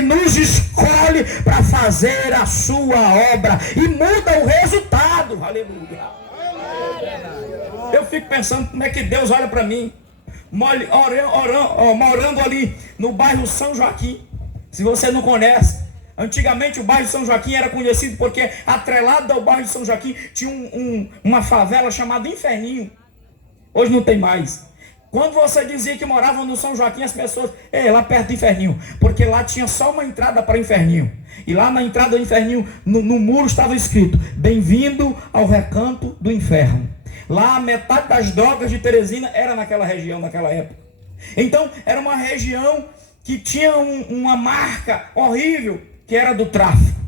Ele nos escolhe para fazer a sua obra e muda o resultado. Aleluia. Eu fico pensando como é que Deus olha para mim, morando ali no bairro São Joaquim. Se você não conhece, antigamente o bairro São Joaquim era conhecido porque atrelado ao bairro São Joaquim tinha uma favela chamada Inferninho. Hoje não tem mais. Quando você dizia que morava no São Joaquim, as pessoas, lá perto do Inferninho, porque lá tinha só uma entrada para o Inferninho. E lá na entrada do Inferninho, no muro estava escrito: bem-vindo ao recanto do inferno. Lá metade das drogas de Teresina era naquela região, naquela época. Então era uma região que tinha uma marca horrível, que era do tráfico.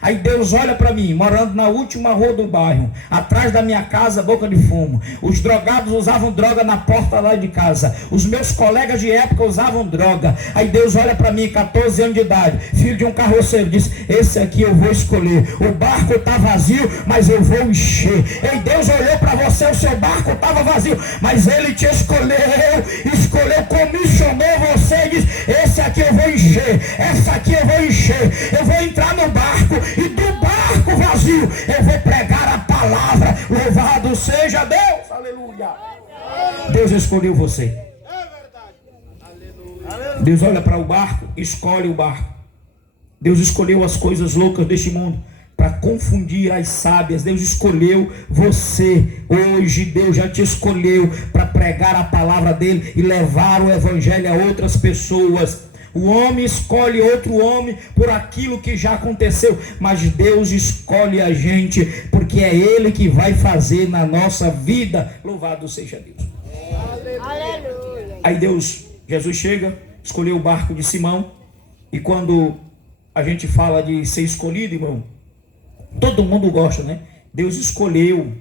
Aí Deus olha para mim, morando na última rua do bairro, atrás da minha casa, boca de fumo. Os drogados usavam droga na porta lá de casa. Os meus colegas de época usavam droga. Aí Deus olha para mim, 14 anos de idade, filho de um carroceiro, diz: esse aqui eu vou escolher. O barco está vazio, mas eu vou encher. E Deus olhou para você, o seu barco estava vazio, mas Ele te escolheu, comissionou você e diz: esse aqui eu vou encher, essa aqui eu vou encher. Eu vou entrar no barco e do barco vazio eu vou pregar a palavra. Louvado seja Deus. Aleluia. Deus escolheu você. Deus olha para o barco, escolhe o barco. Deus escolheu as coisas loucas deste mundo para confundir as sábias. Deus escolheu você. Hoje Deus já te escolheu para pregar a palavra dele e levar o evangelho a outras pessoas. O homem escolhe outro homem por aquilo que já aconteceu, mas Deus escolhe a gente porque é Ele que vai fazer na nossa vida. Louvado seja Deus. Aleluia. Aí Jesus chega, escolheu o barco de Simão. E quando a gente fala de ser escolhido, irmão, todo mundo gosta, né? Deus escolheu,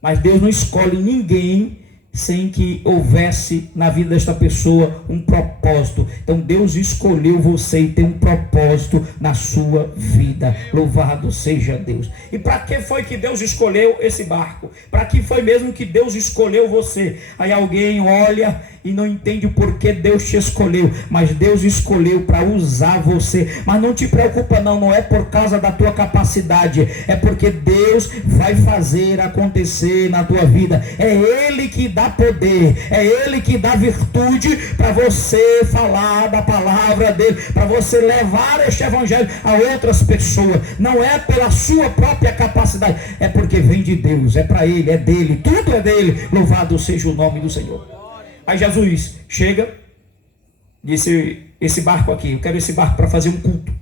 mas Deus não escolhe ninguém sem que houvesse na vida desta pessoa um propósito. Então Deus escolheu você e tem um propósito na sua vida. Louvado seja Deus. E para que foi que Deus escolheu esse barco? Para que foi mesmo que Deus escolheu você? Aí alguém olha e não entende o porquê Deus te escolheu, mas Deus escolheu para usar você. Mas não te preocupa não é por causa da tua capacidade, é porque Deus vai fazer acontecer na tua vida. É Ele que dá poder, é Ele que dá virtude para você falar da palavra dele, para você levar este evangelho a outras pessoas. Não é pela sua própria capacidade, é porque vem de Deus, é para Ele, é dele, tudo é dele. Louvado seja o nome do Senhor. Aí Jesus chega, disse: esse barco aqui, eu quero esse barco para fazer um culto.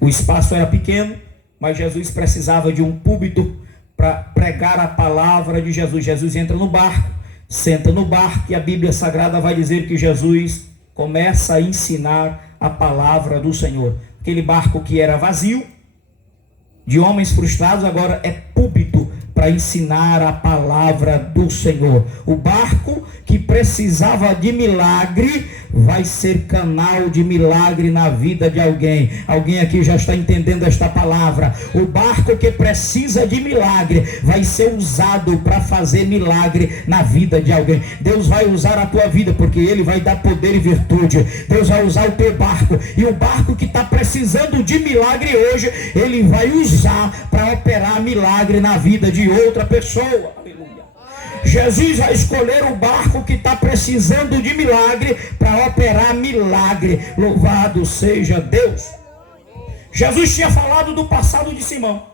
O espaço era pequeno, mas Jesus precisava de um púlpito para pregar a palavra de Jesus. Jesus entra no barco, senta no barco, e a Bíblia Sagrada vai dizer que Jesus começa a ensinar a palavra do Senhor. Aquele barco que era vazio, de homens frustrados, agora é púlpito para ensinar a palavra do Senhor. O barco que precisava de milagre vai ser canal de milagre na vida de alguém. Alguém aqui já está entendendo esta palavra? O barco que precisa de milagre vai ser usado para fazer milagre na vida de alguém. Deus vai usar a tua vida porque Ele vai dar poder e virtude. Deus vai usar o teu barco, e o barco que está precisando de milagre hoje, Ele vai usar para operar milagre na vida de outra pessoa. Aleluia. Jesus vai escolher o barco que está precisando de milagre para operar milagre. Louvado seja Deus. Jesus tinha falado do passado de Simão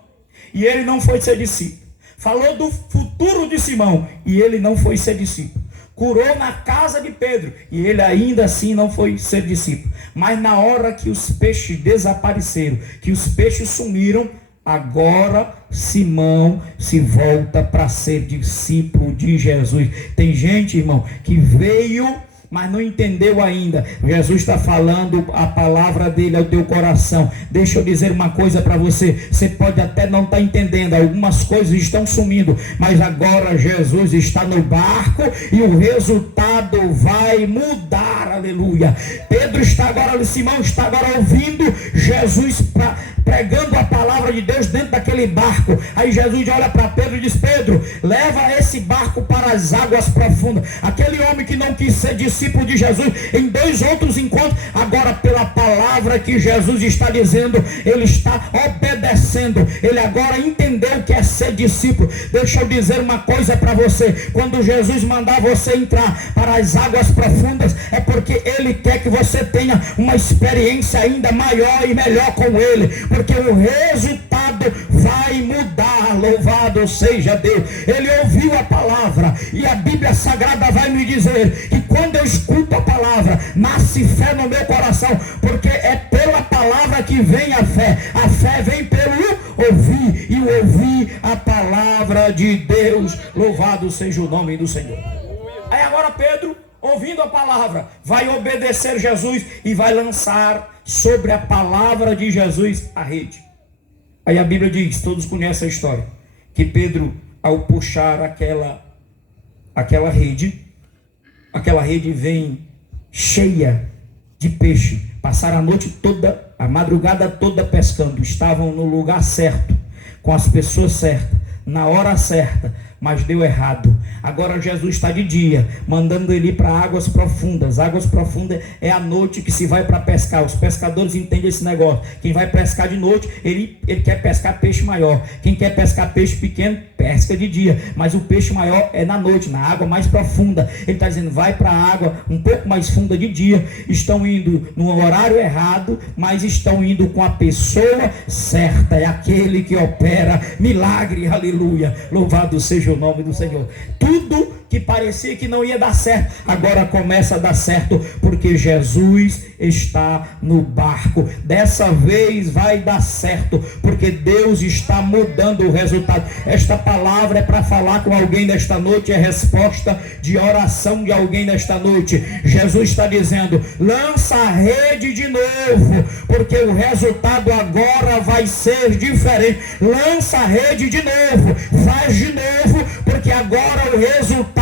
e ele não foi ser discípulo. Falou do futuro de Simão e ele não foi ser discípulo. Curou na casa de Pedro e ele ainda assim não foi ser discípulo. Mas na hora que os peixes desapareceram, que os peixes sumiram, agora Simão se volta para ser discípulo de Jesus. Tem gente, irmão, que veio, mas não entendeu ainda. Jesus está falando a palavra dele ao teu coração. Deixa eu dizer uma coisa para você. Você pode até não estar entendendo, algumas coisas estão sumindo, mas agora Jesus está no barco e o resultado vai mudar. Aleluia. Pedro está agora, Simão está agora ouvindo Jesus pregando a palavra de Deus dentro daquele barco. Aí Jesus olha para Pedro e diz: Pedro, leva esse barco para as águas profundas. Aquele homem que não quis ser discípulo de Jesus em 2 outros encontros, agora pela palavra que Jesus está dizendo, ele está obedecendo. Ele agora entendeu o que é ser discípulo. Deixa eu dizer uma coisa para você: quando Jesus mandar você entrar para as águas profundas, é porque ele quer que você tenha uma experiência ainda maior e melhor com ele, porque o resultado vai mudar. Louvado seja Deus. Ele ouviu a palavra, e a Bíblia Sagrada vai me dizer que quando eu escuto a palavra, nasce fé no meu coração, porque é pela palavra que vem a fé. A fé vem pelo ouvir, e o ouvir a palavra de Deus. Louvado seja o nome do Senhor. Aí agora Pedro, ouvindo a palavra, vai obedecer Jesus e vai lançar sobre a palavra de Jesus a rede. Aí a Bíblia diz, todos conhecem a história, que Pedro, ao puxar aquela rede vem cheia de peixe. Passaram a noite toda, a madrugada toda pescando. Estavam no lugar certo, com as pessoas certas, na hora certa, mas deu errado. Agora Jesus está de dia, mandando ele ir para águas profundas. Águas profundas é a noite que se vai para pescar. Os pescadores entendem esse negócio. Quem vai pescar de noite, ele quer pescar peixe maior. Quem quer pescar peixe pequeno, pesca de dia. Mas o peixe maior é na noite, na água mais profunda. Ele está dizendo, vai para a água um pouco mais funda de dia. Estão indo no horário errado, mas estão indo com a pessoa certa. É aquele que opera milagre, aleluia. Louvado seja o nome do Senhor. Tudo que parecia que não ia dar certo, agora começa a dar certo, porque Jesus está no barco. Dessa vez vai dar certo, porque Deus está mudando o resultado. Esta palavra é para falar com alguém nesta noite, é resposta de oração de alguém nesta noite. Jesus está dizendo, lança a rede de novo, porque o resultado agora vai ser diferente. Lança a rede de novo, faz de novo, porque agora o resultado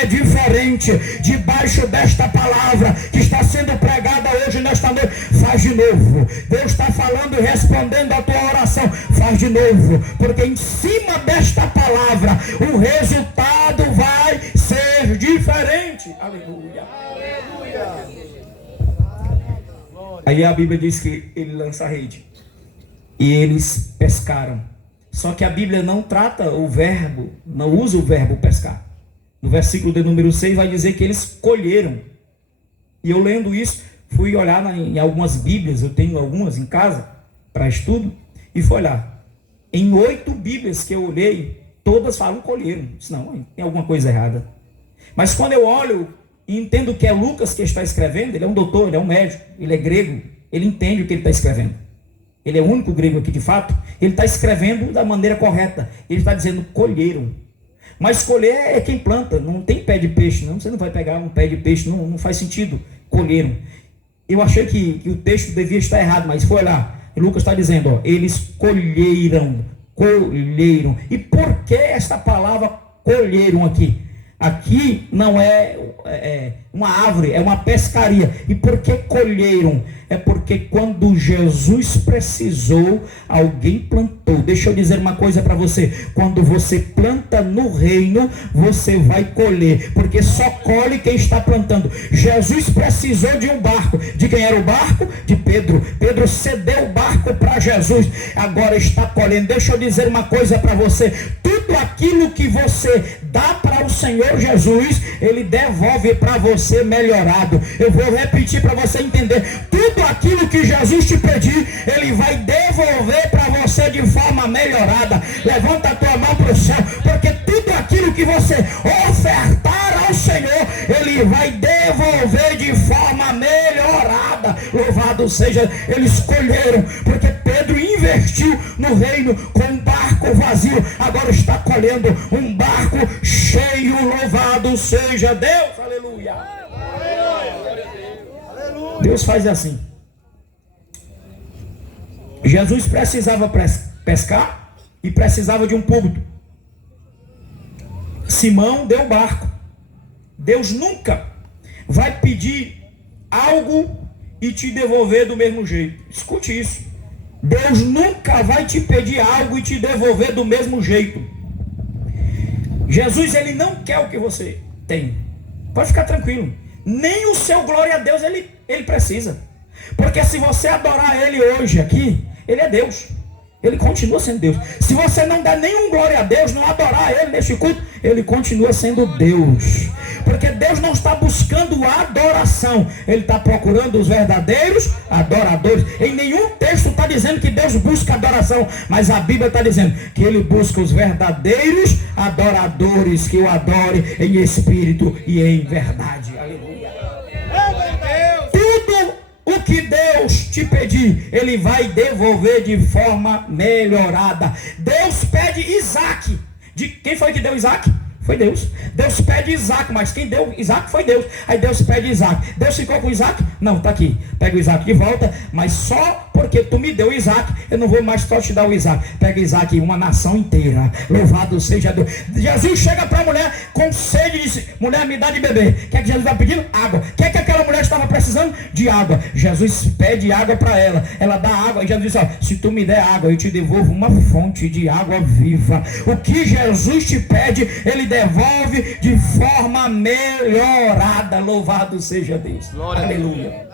é diferente. Debaixo desta palavra que está sendo pregada hoje nesta noite, faz de novo. Deus está falando e respondendo a tua oração, faz de novo, porque em cima desta palavra o resultado vai ser diferente. Aleluia. Aí a Bíblia diz que ele lança a rede e eles pescaram. Só que a Bíblia não trata o verbo, não usa o verbo pescar. No versículo de número 6 vai dizer que eles colheram. E eu lendo isso, fui olhar em algumas Bíblias, eu tenho algumas em casa para estudo, e fui olhar. Em 8 Bíblias que eu olhei, todas falam colheram. Não, tem alguma coisa errada. Mas quando eu olho e entendo que é Lucas que está escrevendo, ele é um doutor, ele é um médico, ele é grego, ele entende o que ele está escrevendo. Ele é o único grego aqui de fato. Ele está escrevendo da maneira correta. Ele está dizendo colheram. Mas colher é quem planta, não tem pé de peixe, não. Você não vai pegar um pé de peixe, não faz sentido. Colheram. Eu achei que o texto devia estar errado, mas foi lá. E Lucas está dizendo, ó, eles colheram. E por que esta palavra colheram aqui? Aqui não é uma árvore, é uma pescaria. E por que colheram? É porque quando Jesus precisou, alguém plantou. Deixa eu dizer uma coisa para você. Quando você planta no reino, você vai colher. Porque só colhe quem está plantando. Jesus precisou de um barco. De quem era o barco? De Pedro. Pedro cedeu o barco para Jesus. Agora está colhendo. Deixa eu dizer uma coisa para você. Tudo aquilo que você dá para o Senhor Jesus, Ele devolve para você melhorado. Eu vou repetir para você entender. Tudo aquilo que Jesus te pedir, Ele vai devolver para você de forma melhorada. Levanta a tua mão para o céu, porque tudo aquilo que você ofertar ao Senhor, Ele vai devolver de forma melhorada. Louvado seja. Eles escolheram, porque Pedro investiu no reino com um barco vazio, agora está colhendo um barco cheio. Louvado seja Deus. Aleluia. Deus faz assim. Jesus precisava pescar e precisava de um púlpito. Simão deu o barco. Deus nunca vai pedir algo e te devolver do mesmo jeito. Escute isso. Deus nunca vai te pedir algo e te devolver do mesmo jeito. Jesus, ele não quer o que você tem. Pode ficar tranquilo. Nem o seu glória a Deus ele precisa. Porque se você adorar ele hoje aqui, ele é Deus. Ele continua sendo Deus. Se você não der nenhum glória a Deus, não adorar ele neste culto, ele continua sendo Deus. Porque Deus não está buscando adoração, ele está procurando os verdadeiros adoradores. Em nenhum texto está dizendo que Deus busca adoração, mas a Bíblia está dizendo que ele busca os verdadeiros adoradores que o adorem em espírito e em verdade. Aleluia. Tudo o que Deus te pedir, ele vai devolver de forma melhorada. Deus pede Isaac. De quem foi que deu Isaac? Foi Deus. Deus pede Isaac, mas quem deu Isaac foi Deus. Aí Deus pede Isaac. Deus ficou com Isaac? Não, está aqui. Pega o Isaac de volta, mas só porque tu me deu Isaac, eu não vou mais só te dar o Isaac. Pega Isaac, uma nação inteira. Louvado seja Deus. Jesus chega para a mulher com sede e disse: mulher, me dá de beber. O que é que Jesus está pedindo? Água. O que é que aquela mulher estava precisando? De água. Jesus pede água para ela. Ela dá água. E Jesus disse: ó, se tu me der água, eu te devolvo uma fonte de água viva. O que Jesus te pede, ele devolve de forma melhorada. Louvado seja Deus. Glória. Aleluia.